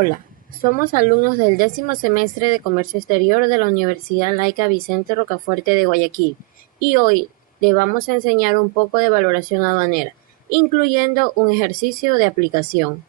Hola, somos alumnos del 10º semestre de Comercio Exterior de la Universidad Laica Vicente Rocafuerte de Guayaquil y hoy le vamos a enseñar un poco de valoración aduanera, incluyendo un ejercicio de aplicación.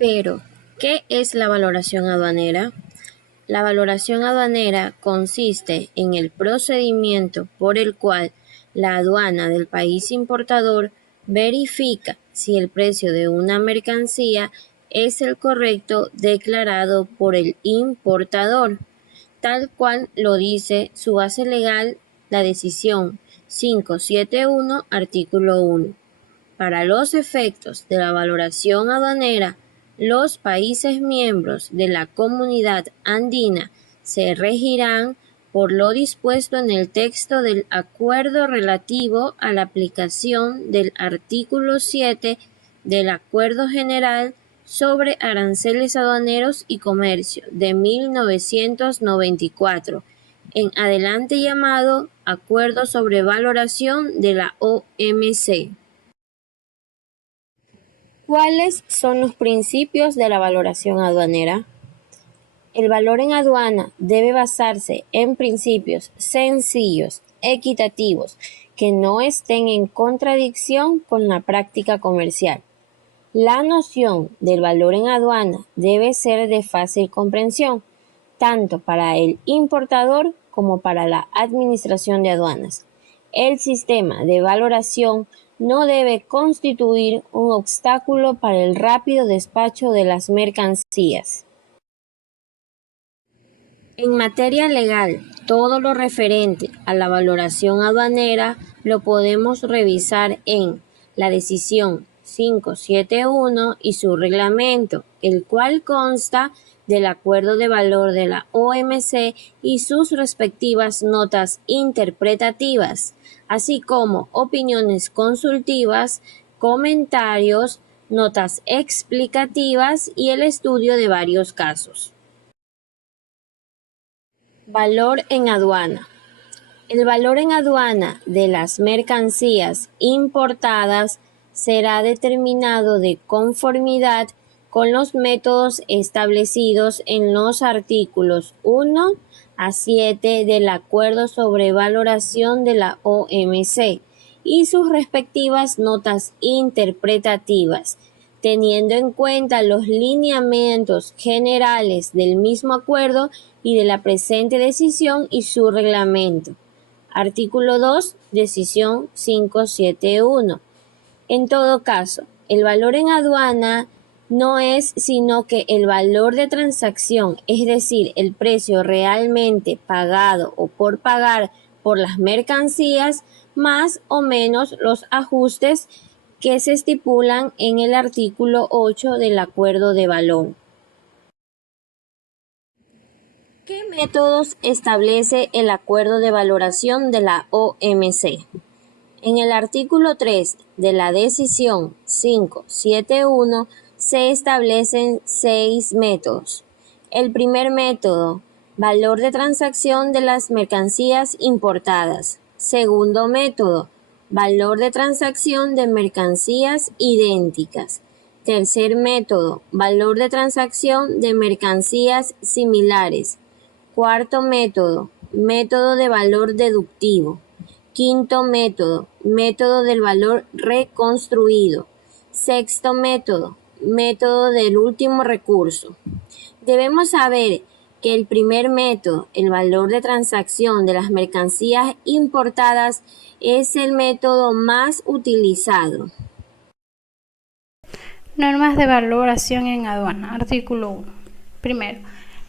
Pero, ¿qué es la valoración aduanera? La valoración aduanera consiste en el procedimiento por el cual la aduana del país importador verifica si el precio de una mercancía es el correcto declarado por el importador, tal cual lo dice su base legal, la decisión 571, artículo 1. Para los efectos de la valoración aduanera, los países miembros de la Comunidad Andina se regirán por lo dispuesto en el texto del acuerdo relativo a la aplicación del artículo 7 del Acuerdo General sobre Aranceles Aduaneros y Comercio de 1994, en adelante llamado Acuerdo sobre Valoración de la OMC. ¿Cuáles son los principios de la valoración aduanera? El valor en aduana debe basarse en principios sencillos, equitativos, que no estén en contradicción con la práctica comercial. La noción del valor en aduana debe ser de fácil comprensión, tanto para el importador como para la administración de aduanas. El sistema de valoración no debe constituir un obstáculo para el rápido despacho de las mercancías. En materia legal, todo lo referente a la valoración aduanera lo podemos revisar en la decisión 571 y su reglamento, el cual consta del Acuerdo de Valor de la OMC y sus respectivas notas interpretativas, así como opiniones consultivas, comentarios, notas explicativas y el estudio de varios casos. Valor en aduana. El valor en aduana de las mercancías importadas será determinado de conformidad con los métodos establecidos en los artículos 1 a 7 del Acuerdo sobre Valoración de la OMC y sus respectivas notas interpretativas, teniendo en cuenta los lineamientos generales del mismo acuerdo y de la presente decisión y su reglamento. Artículo 2, Decisión 571. En todo caso, el valor en aduana no es sino que el valor de transacción, es decir, el precio realmente pagado o por pagar por las mercancías, más o menos los ajustes que se estipulan en el artículo 8 del Acuerdo de Valor. ¿Qué métodos establece el Acuerdo de Valoración de la OMC? En el artículo 3 de la Decisión 571 se establecen 6 métodos. El primer método, valor de transacción de las mercancías importadas. Segundo método, valor de transacción de mercancías idénticas. Tercer método, valor de transacción de mercancías similares. Cuarto método, método de valor deductivo. Quinto método, método del valor reconstruido. Sexto método, método del último recurso. Debemos saber que el primer método, el valor de transacción de las mercancías importadas, es el método más utilizado. Normas de valoración en aduana. Artículo 1. Primero,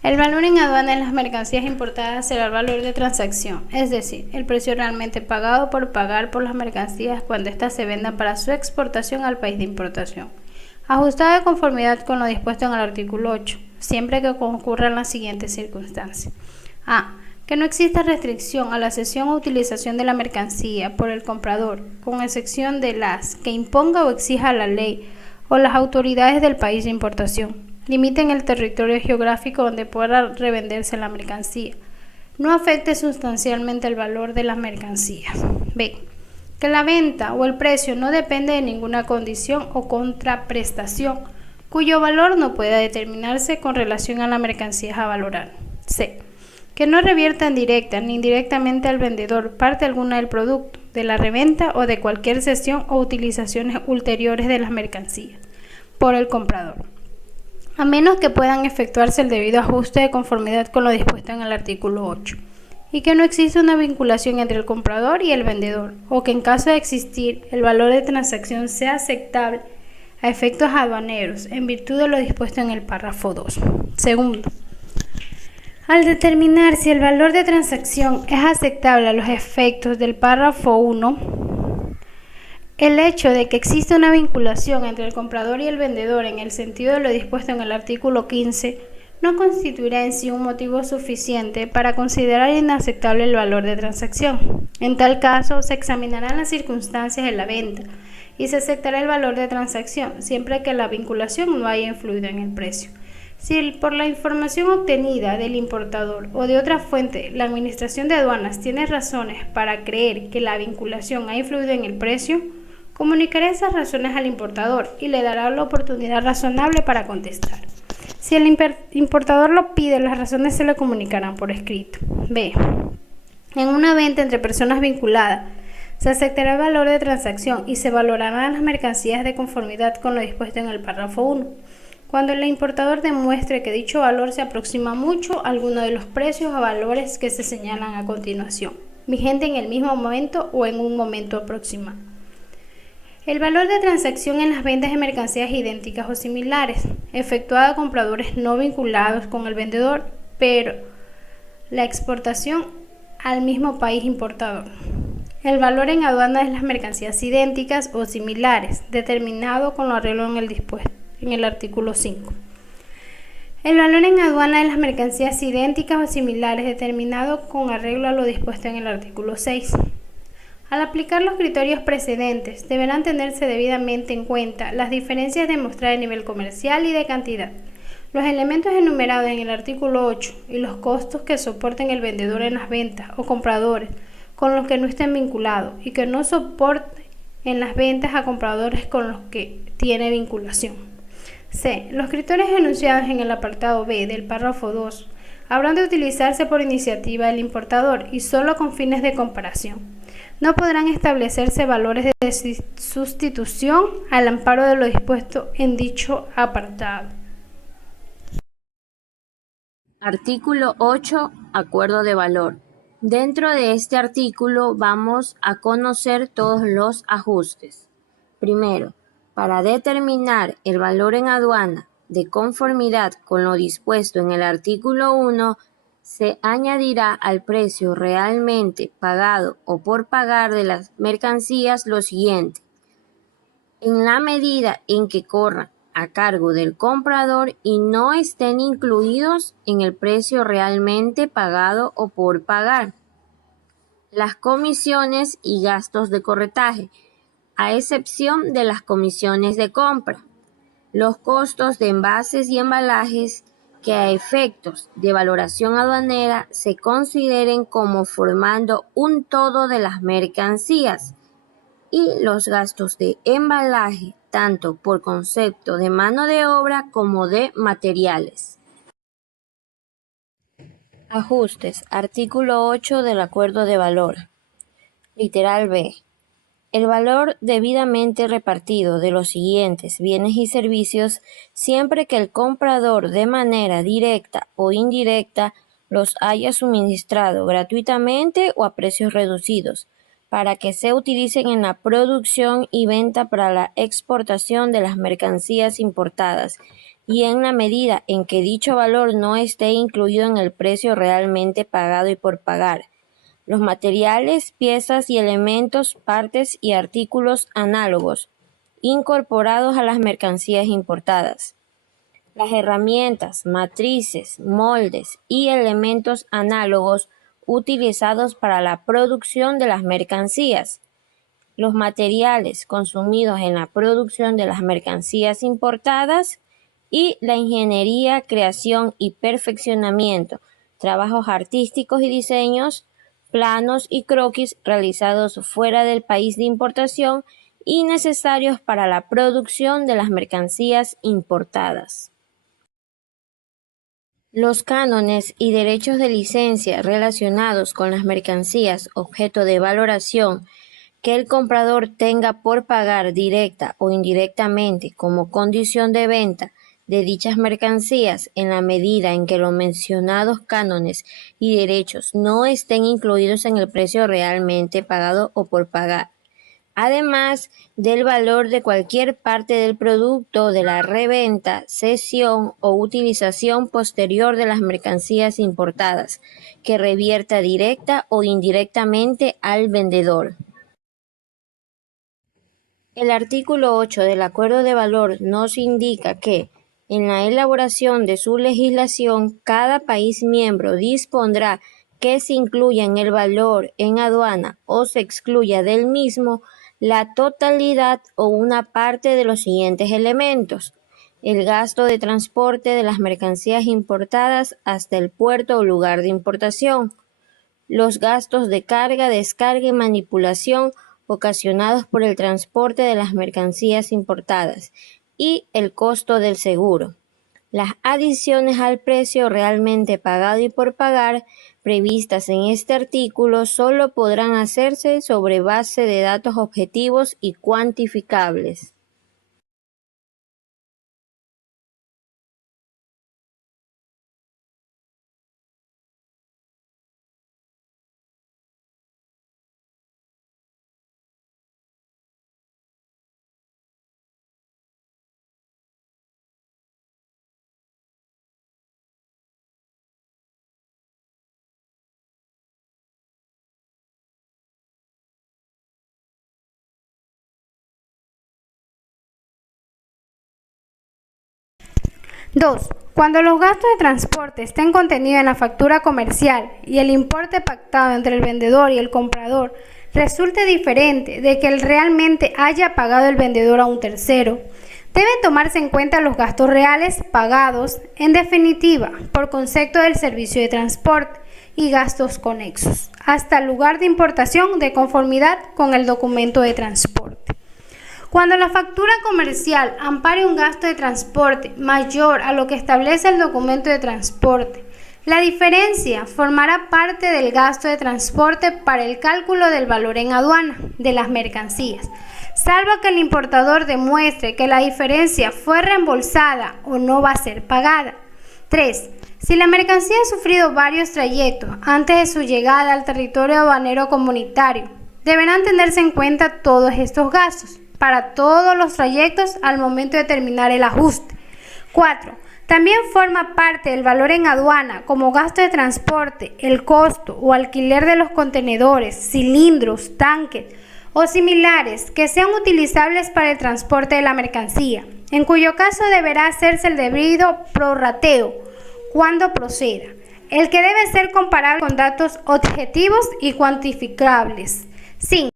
el valor en aduana de las mercancías importadas será el valor de transacción, es decir, el precio realmente pagado por pagar por las mercancías cuando éstas se vendan para su exportación al país de importación, ajustado de conformidad con lo dispuesto en el artículo 8, siempre que concurran las siguientes circunstancias. A. Que no exista restricción a la cesión o utilización de la mercancía por el comprador, con excepción de las que imponga o exija la ley o las autoridades del país de importación. Limiten el territorio geográfico donde pueda revenderse la mercancía. No afecte sustancialmente el valor de las mercancías. B. Que la venta o el precio no depende de ninguna condición o contraprestación, cuyo valor no pueda determinarse con relación a las mercancías a valorar. C. Que no reviertan directa ni indirectamente al vendedor parte alguna del producto, de la reventa o de cualquier cesión o utilizaciones ulteriores de las mercancías por el comprador, a menos que puedan efectuarse el debido ajuste de conformidad con lo dispuesto en el artículo 8, y que no exista una vinculación entre el comprador y el vendedor, o que en caso de existir, el valor de transacción sea aceptable a efectos aduaneros, en virtud de lo dispuesto en el párrafo 2. Segundo, al determinar si el valor de transacción es aceptable a los efectos del párrafo 1, el hecho de que exista una vinculación entre el comprador y el vendedor en el sentido de lo dispuesto en el artículo 15 no constituirá en sí un motivo suficiente para considerar inaceptable el valor de transacción. En tal caso, se examinarán las circunstancias de la venta y se aceptará el valor de transacción, siempre que la vinculación no haya influido en el precio. Si por la información obtenida del importador o de otra fuente la Administración de Aduanas tiene razones para creer que la vinculación ha influido en el precio, comunicará esas razones al importador y le dará la oportunidad razonable para contestar. Si el importador lo pide, las razones se le comunicarán por escrito. B. En una venta entre personas vinculadas, se aceptará el valor de transacción y se valorarán las mercancías de conformidad con lo dispuesto en el párrafo 1. Cuando el importador demuestre que dicho valor se aproxima mucho a alguno de los precios o valores que se señalan a continuación, vigente en el mismo momento o en un momento aproximado. El valor de transacción en las ventas de mercancías idénticas o similares, efectuada a compradores no vinculados con el vendedor, pero la exportación al mismo país importador. El valor en aduana de las mercancías idénticas o similares, determinado con lo arreglo en el artículo 5. El valor en aduana de las mercancías idénticas o similares, determinado con arreglo a lo dispuesto en el artículo 6. Al aplicar los criterios precedentes, deberán tenerse debidamente en cuenta las diferencias demostradas a nivel comercial y de cantidad, los elementos enumerados en el artículo 8 y los costos que soporten el vendedor en las ventas o compradores con los que no estén vinculados y que no soporte en las ventas a compradores con los que tiene vinculación. C. Los criterios enunciados en el apartado B del párrafo 2 habrán de utilizarse por iniciativa del importador y solo con fines de comparación. no podrán establecerse valores de sustitución al amparo de lo dispuesto en dicho apartado. Artículo 8. Acuerdo de valor. Dentro de este artículo vamos a conocer todos los ajustes. Primero, para determinar el valor en aduana de conformidad con lo dispuesto en el artículo 1, se añadirá al precio realmente pagado o por pagar de las mercancías lo siguiente: en la medida en que corran a cargo del comprador y no estén incluidos en el precio realmente pagado o por pagar, las comisiones y gastos de corretaje, a excepción de las comisiones de compra, los costos de envases y embalajes que a efectos de valoración aduanera se consideren como formando un todo de las mercancías, y los gastos de embalaje, tanto por concepto de mano de obra como de materiales. Ajustes. Artículo 8 del Acuerdo de Valor. Literal B. El valor debidamente repartido de los siguientes bienes y servicios, siempre que el comprador de manera directa o indirecta los haya suministrado gratuitamente o a precios reducidos, para que se utilicen en la producción y venta para la exportación de las mercancías importadas, y en la medida en que dicho valor no esté incluido en el precio realmente pagado y por pagar, los materiales, piezas y elementos, partes y artículos análogos incorporados a las mercancías importadas, las herramientas, matrices, moldes y elementos análogos utilizados para la producción de las mercancías, los materiales consumidos en la producción de las mercancías importadas y la ingeniería, creación y perfeccionamiento, trabajos artísticos y diseños, planos y croquis realizados fuera del país de importación y necesarios para la producción de las mercancías importadas. Los cánones y derechos de licencia relacionados con las mercancías objeto de valoración que el comprador tenga por pagar directa o indirectamente como condición de venta de dichas mercancías, en la medida en que los mencionados cánones y derechos no estén incluidos en el precio realmente pagado o por pagar, además del valor de cualquier parte del producto de la reventa, cesión o utilización posterior de las mercancías importadas, que revierta directa o indirectamente al vendedor. El artículo 8 del Acuerdo de Valor nos indica que, en la elaboración de su legislación, cada país miembro dispondrá que se incluya en el valor en aduana o se excluya del mismo la totalidad o una parte de los siguientes elementos: el gasto de transporte de las mercancías importadas hasta el puerto o lugar de importación, los gastos de carga, descarga y manipulación ocasionados por el transporte de las mercancías importadas y el costo del seguro. Las adiciones al precio realmente pagado y por pagar previstas en este artículo solo podrán hacerse sobre base de datos objetivos y cuantificables. Dos. Cuando los gastos de transporte estén contenidos en la factura comercial y el importe pactado entre el vendedor y el comprador resulte diferente de que él realmente haya pagado el vendedor a un tercero, deben tomarse en cuenta los gastos reales pagados, en definitiva, por concepto del servicio de transporte y gastos conexos, hasta el lugar de importación de conformidad con el documento de transporte. Cuando la factura comercial ampare un gasto de transporte mayor a lo que establece el documento de transporte, La diferencia formará parte del gasto de transporte para el cálculo del valor en aduana de las mercancías, salvo que el importador demuestre que la diferencia fue reembolsada o no va a ser pagada. 3. Si la mercancía ha sufrido varios trayectos antes de su llegada al territorio aduanero comunitario, deberán tenerse en cuenta todos estos gastos para todos los trayectos al momento de terminar el ajuste. 4. También forma parte del valor en aduana como gasto de transporte, el costo o alquiler de los contenedores, cilindros, tanques o similares que sean utilizables para el transporte de la mercancía, en cuyo caso deberá hacerse el debido prorrateo cuando proceda, el que debe ser comparable con datos objetivos y cuantificables. 5.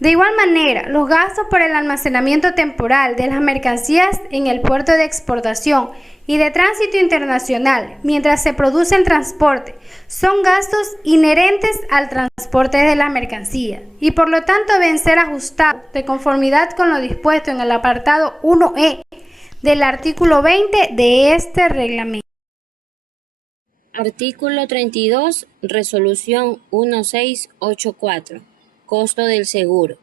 De igual manera, los gastos por el almacenamiento temporal de las mercancías en el puerto de exportación y de tránsito internacional mientras se produce el transporte son gastos inherentes al transporte de la mercancía y por lo tanto deben ser ajustados de conformidad con lo dispuesto en el apartado 1E del artículo 20 de este reglamento. Artículo 32, Resolución 1684. Costo del seguro.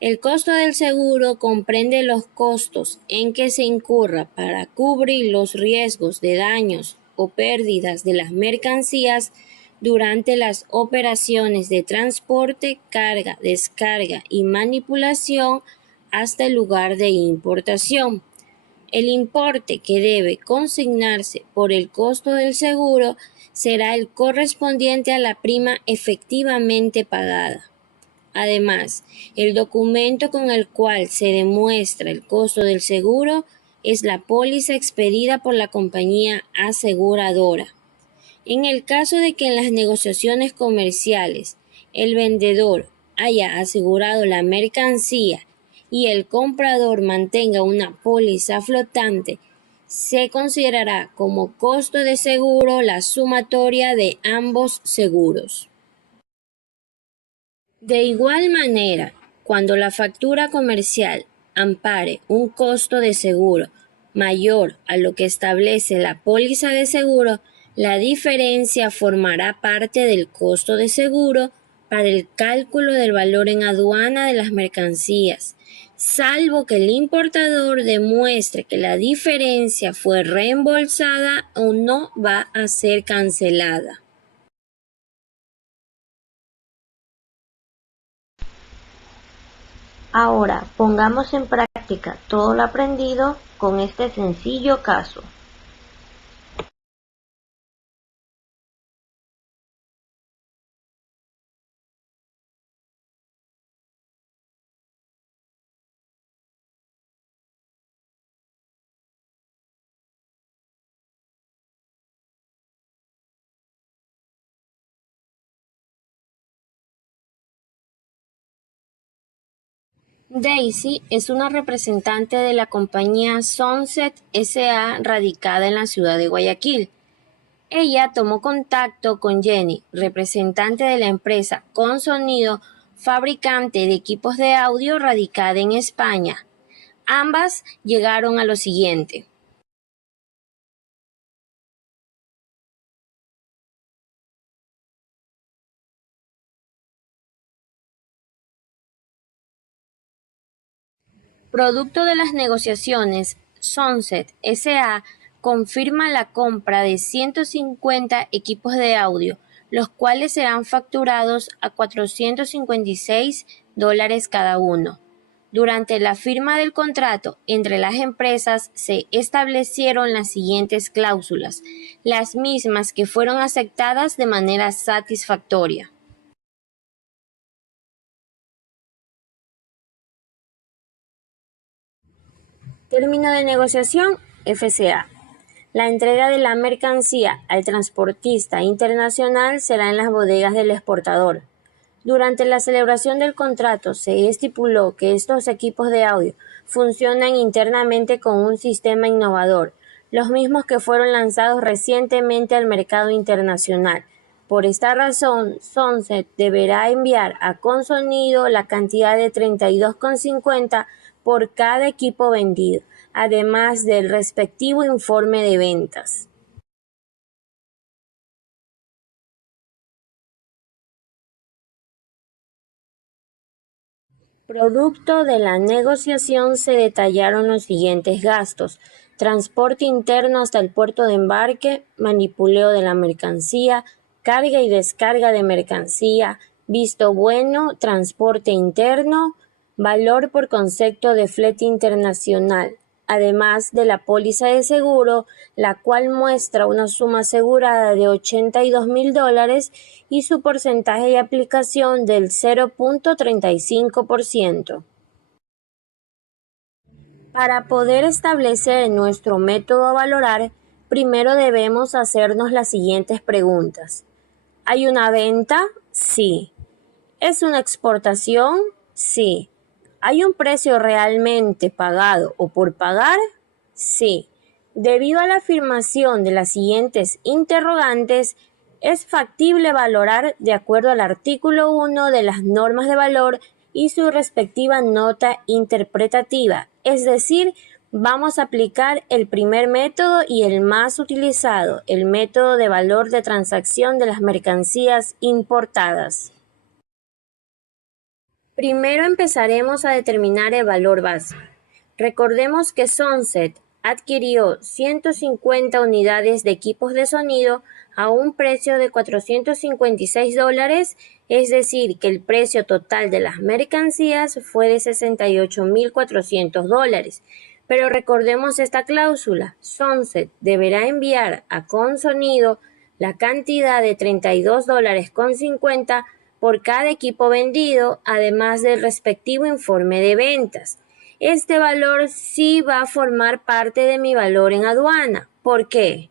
El costo del seguro comprende los costos en que se incurra para cubrir los riesgos de daños o pérdidas de las mercancías durante las operaciones de transporte, carga, descarga y manipulación hasta el lugar de importación. El importe que debe consignarse por el costo del seguro será el correspondiente a la prima efectivamente pagada. Además, el documento con el cual se demuestra el costo del seguro es la póliza expedida por la compañía aseguradora. En el caso de que en las negociaciones comerciales el vendedor haya asegurado la mercancía y el comprador mantenga una póliza flotante, se considerará como costo de seguro la sumatoria de ambos seguros. De igual manera, cuando la factura comercial ampare un costo de seguro mayor a lo que establece la póliza de seguro, la diferencia formará parte del costo de seguro para el cálculo del valor en aduana de las mercancías, salvo que el importador demuestre que la diferencia fue reembolsada o no va a ser cancelada. Ahora pongamos en práctica todo lo aprendido con este sencillo caso. Daisy es una representante de la compañía Sunset S.A. radicada en la ciudad de Guayaquil. Ella tomó contacto con Jenny, representante de la empresa Consonido, fabricante de equipos de audio radicada en España. Ambas llegaron a lo siguiente. Producto de las negociaciones, Sunset S.A. confirma la compra de 150 equipos de audio, los cuales serán facturados a $456 cada uno. Durante la firma del contrato entre las empresas se establecieron las siguientes cláusulas, las mismas que fueron aceptadas de manera satisfactoria. Término de negociación, FCA. La entrega de la mercancía al transportista internacional será en las bodegas del exportador. Durante la celebración del contrato se estipuló que estos equipos de audio funcionan internamente con un sistema innovador, los mismos que fueron lanzados recientemente al mercado internacional. Por esta razón, Sunset deberá enviar a Consonido la cantidad de $32,50 por cada equipo vendido, además del respectivo informe de ventas. Producto de la negociación se detallaron los siguientes gastos: transporte interno hasta el puerto de embarque, manipuleo de la mercancía, carga y descarga de mercancía, visto bueno, transporte interno, valor por concepto de flete internacional, además de la póliza de seguro, la cual muestra una suma asegurada de $82,000 y su porcentaje de aplicación del 0.35%. Para poder establecer nuestro método a valorar, primero debemos hacernos las siguientes preguntas. ¿Hay una venta? Sí. ¿Es una exportación? Sí. ¿Hay un precio realmente pagado o por pagar? Sí. Debido a la afirmación de las siguientes interrogantes, es factible valorar de acuerdo al artículo 1 de las normas de valor y su respectiva nota interpretativa, es decir, vamos a aplicar el primer método y el más utilizado, el método de valor de transacción de las mercancías importadas. Primero empezaremos a determinar el valor base. Recordemos que Sunset adquirió 150 unidades de equipos de sonido a un precio de $456, es decir, que el precio total de las mercancías fue de $68,400. Pero recordemos esta cláusula: Sunset deberá enviar a Consonido la cantidad de $32,50 por cada equipo vendido, además del respectivo informe de ventas. Este valor sí va a formar parte de mi valor en aduana. ¿Por qué?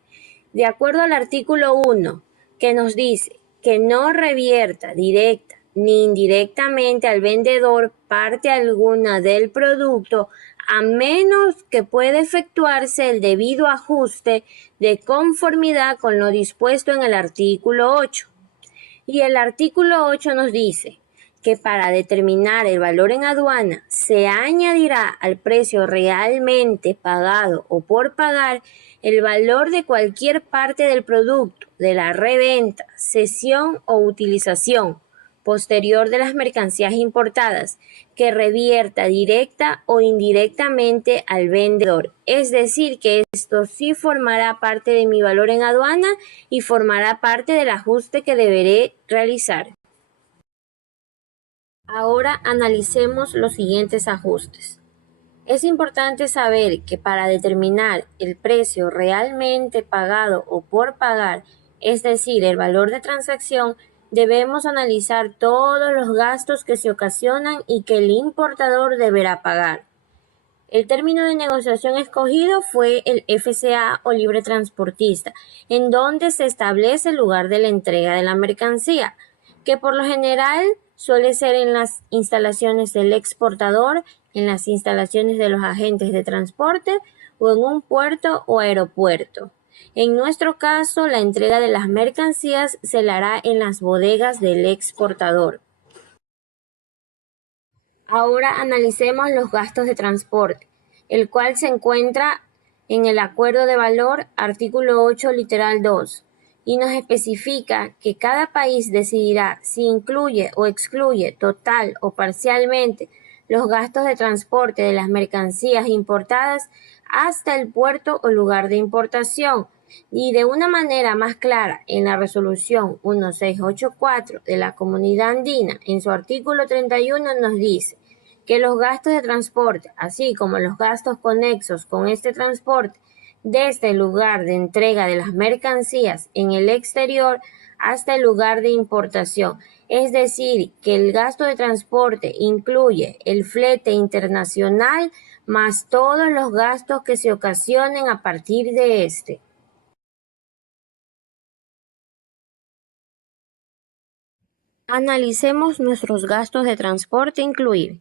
De acuerdo al artículo 1, que nos dice que no revierta directa ni indirectamente al vendedor parte alguna del producto, a menos que pueda efectuarse el debido ajuste de conformidad con lo dispuesto en el artículo 8. Y el artículo 8 nos dice que para determinar el valor en aduana se añadirá al precio realmente pagado o por pagar el valor de cualquier parte del producto, de la reventa, cesión o utilización posterior de las mercancías importadas, que revierta directa o indirectamente al vendedor. Es decir, que esto sí formará parte de mi valor en aduana y formará parte del ajuste que deberé realizar. Ahora analicemos los siguientes ajustes. Es importante saber que para determinar el precio realmente pagado o por pagar, es decir, el valor de transacción, debemos analizar todos los gastos que se ocasionan y que el importador deberá pagar. El término de negociación escogido fue el FCA o libre transportista, en donde se establece el lugar de la entrega de la mercancía, que por lo general suele ser en las instalaciones del exportador, en las instalaciones de los agentes de transporte o en un puerto o aeropuerto. En nuestro caso, la entrega de las mercancías se la hará en las bodegas del exportador. Ahora analicemos los gastos de transporte, el cual se encuentra en el acuerdo de valor, artículo 8, literal 2, y nos especifica que cada país decidirá si incluye o excluye total o parcialmente los gastos de transporte de las mercancías importadas hasta el puerto o lugar de importación. Y de una manera más clara, en la resolución 1684 de la Comunidad Andina, en su artículo 31, nos dice que los gastos de transporte, así como los gastos conexos con este transporte, desde el lugar de entrega de las mercancías en el exterior hasta el lugar de importación. Es decir, que el gasto de transporte incluye el flete internacional más todos los gastos que se ocasionen a partir de este. Analicemos nuestros gastos de transporte incluidos.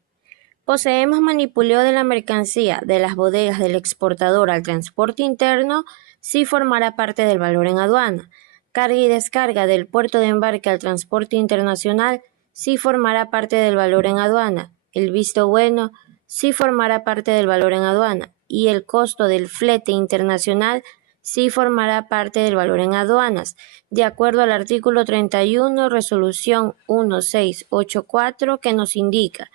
Poseemos manipuleo de la mercancía de las bodegas del exportador al transporte interno, sí formará parte del valor en aduana. Carga y descarga del puerto de embarque al transporte internacional, sí formará parte del valor en aduana. El visto bueno, sí formará parte del valor en aduana. Y el costo del flete internacional, sí formará parte del valor en aduanas, de acuerdo al artículo 31, resolución 1684, que nos indica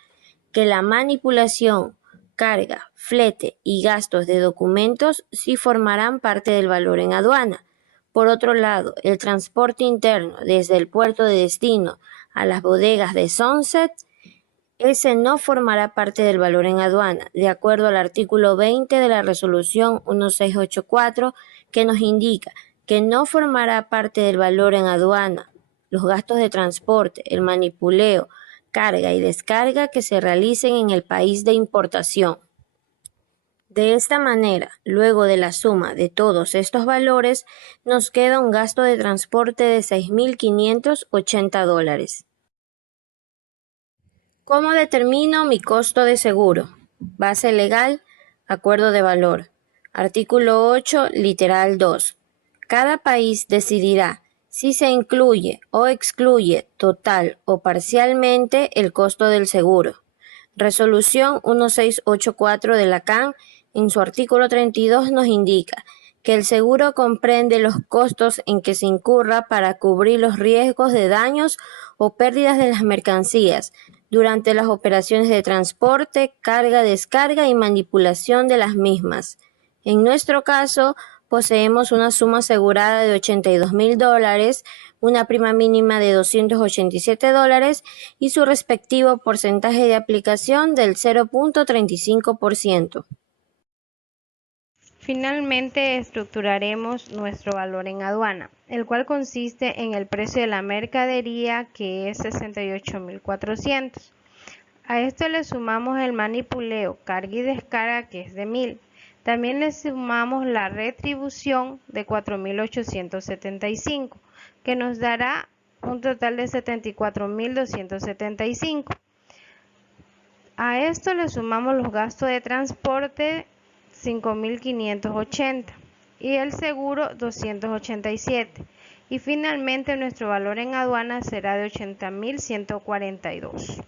que la manipulación, carga, flete y gastos de documentos sí formarán parte del valor en aduana. Por otro lado, el transporte interno desde el puerto de destino a las bodegas de Sunset, ese no formará parte del valor en aduana, de acuerdo al artículo 20 de la resolución 1684, que nos indica que no formará parte del valor en aduana los gastos de transporte, el manipuleo, carga y descarga que se realicen en el país de importación. De esta manera, luego de la suma de todos estos valores, nos queda un gasto de transporte de $6.580. ¿Cómo determino mi costo de seguro? Base legal, acuerdo de valor. Artículo 8, literal 2. Cada país decidirá si se incluye o excluye total o parcialmente el costo del seguro. Resolución 1684 de la CAN, en su artículo 32, nos indica que el seguro comprende los costos en que se incurra para cubrir los riesgos de daños o pérdidas de las mercancías durante las operaciones de transporte, carga, descarga y manipulación de las mismas. En nuestro caso, poseemos una suma asegurada de $82.000, una prima mínima de $287 y su respectivo porcentaje de aplicación del 0.35%. Finalmente, estructuraremos nuestro valor en aduana, el cual consiste en el precio de la mercadería, que es $68.400. A esto le sumamos el manipuleo, carga y descarga, que es de $1,000. También le sumamos la retribución de $4.875, que nos dará un total de $74.275. A esto le sumamos los gastos de transporte, $5.580, y el seguro, $287, y finalmente nuestro valor en aduana será de $80.142.